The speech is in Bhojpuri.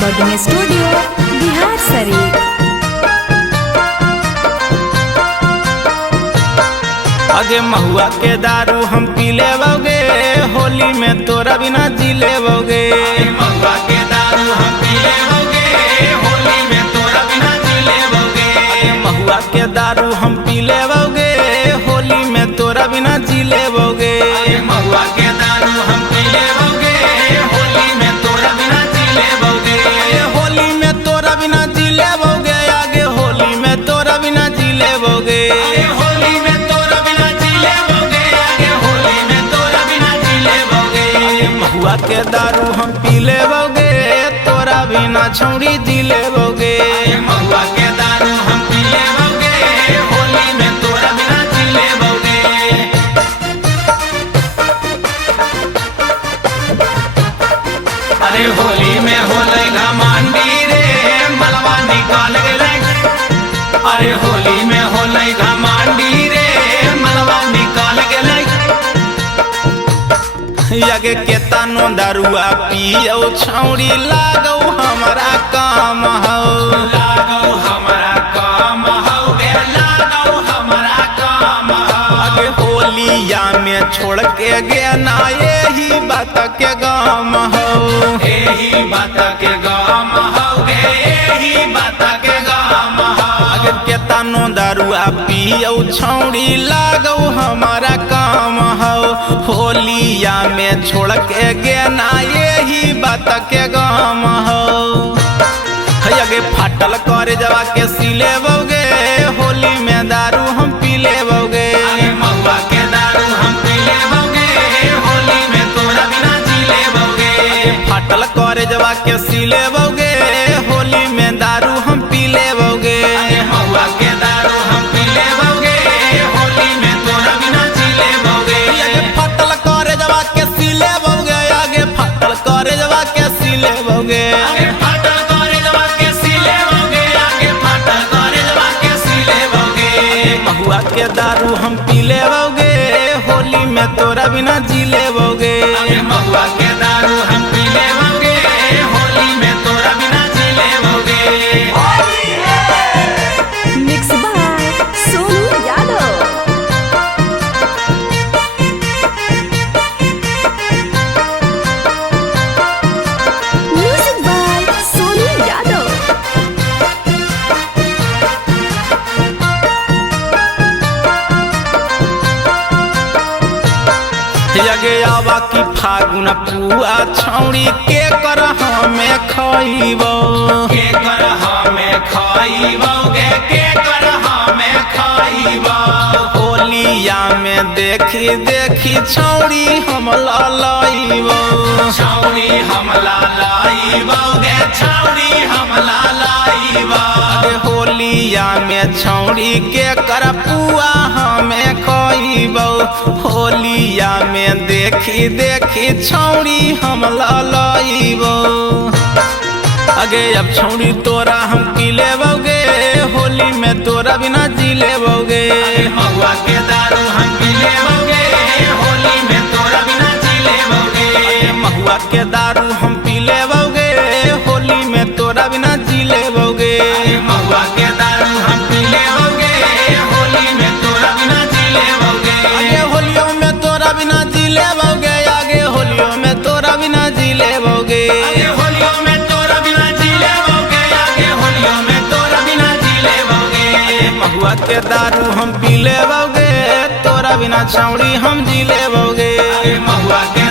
Recording studio Bihar Sharif. अगे महुआ के दारू हम पी लेवोगे, होली में तोरा बिना जी लेवोगे। महुआ के दारू हम पी लेवोगे, होली में तोरा बिना जी लेवोगे। महुआ के दारू हम पी लेवोगे, होली में तोरा बिना जी लेवोगे। महुआ के दारू हम पी लेवोगे, होली में तोरा बिना जी लेवोगे। होली में तोरा बिना जी लेवोगे, आगे होली में तोरा बिना जी लेवोगे। होली में तोरा बिना जी लेवोगे, आगे होली में तोरा बिना जी लेवोगे। महुआ के दारू हम पी लेवोगे, तोरा बिना छौड़ी जी लेवोगे। महुआ के दारू हम पी लेवोगे, होली में तोरा बिना जी लेवोगे। अरे होली में होले घमंडी रे, मलवा निकाल गेलै। अरे होली में होले घमंडी रे, मलवा निकाल गेलै। यगे के तानो दारुआ पियो छौड़ी लागो हमरा काम हो। लागो हमरा काम हो गे, लागो हमरा काम हो। अगे होलिया में छोड़ के गे ना यही बात के गाम हो। यही बात के गाम हो गे, यही बात के गाम हो। अगे के तानो दारुआ पियो छौड़ी लागो हमारा काम हो। होलिया में छोड़ के गे ना यही बात के गाम हो। अगे फाटल कर जवा के सी लेवोगे, होली में दारू हम पी लेवोगे। महुआ के दारू हम पी लेवोगे, होली में तोरा बिना जी लेवोगे। फाटल कर जवा के सी लेवोगे, होली में दारू हम पी लेवोगे। महुआ के दारू हम पी लेवोगे, होली में तोरा बिना जी लेवोगे। आगे फाटल कर जवा के सी लेवोगे, आगे फाटल कर जवा के सी लेवोगे। आगे फाटल कर जवा के सी लेवोगे, आगे फाटल कर जवा के सी लेवोगे। महुआ के दारू हम पी लेवोगे, होली में तोरा बिना जी लेवोगे। महुआ के दारू हम पी लेवोगे, होली में तोरा बिना जी लेवोगे। Mix by Sonu Yadav. Music by Sonu Yadav. यगे आवा की फागुन पुआ छौड़ी के कर हमें खइबो। के कर हमें खइबो गे, के कर हमें खइबो। होलिया में देखी देखी छौड़ी हम लइबो। छौड़ी हम लइबो गे, छौड़ी हम लइबो। होलिया में छौड़ी के कर पुआ हमें खइबो। होलिया में देखी देखी छौड़ी हम लइबो। अगे अब छौड़ी तोरा हम पी लेवोगे, होली में तोरा बिना जी लेवोगे। महुआ के दारू हम पी लेवोगे, होली में तोरा बिना जी लेवोगे। महुआ के दारू हम पी लेवोगे, होली में तोरा बिना जी लेवोगे। महुआ के दारू हम पी लेवोगे, होली में तोरा बिना जी लेवोगे। आगे होलियों में तोरा बिना जी लेवोगे, आगे होलियों में तोरा बिना जी लेवोगे। आगे होलियों में तोरा बिना जी लेवोगे, आगे होलियों में तोरा बिना जी लेवोगे। महुआ के दारू हम पी लेवोगे, तोरा बिना छौड़ी हम जी लेवोगे। महुआ के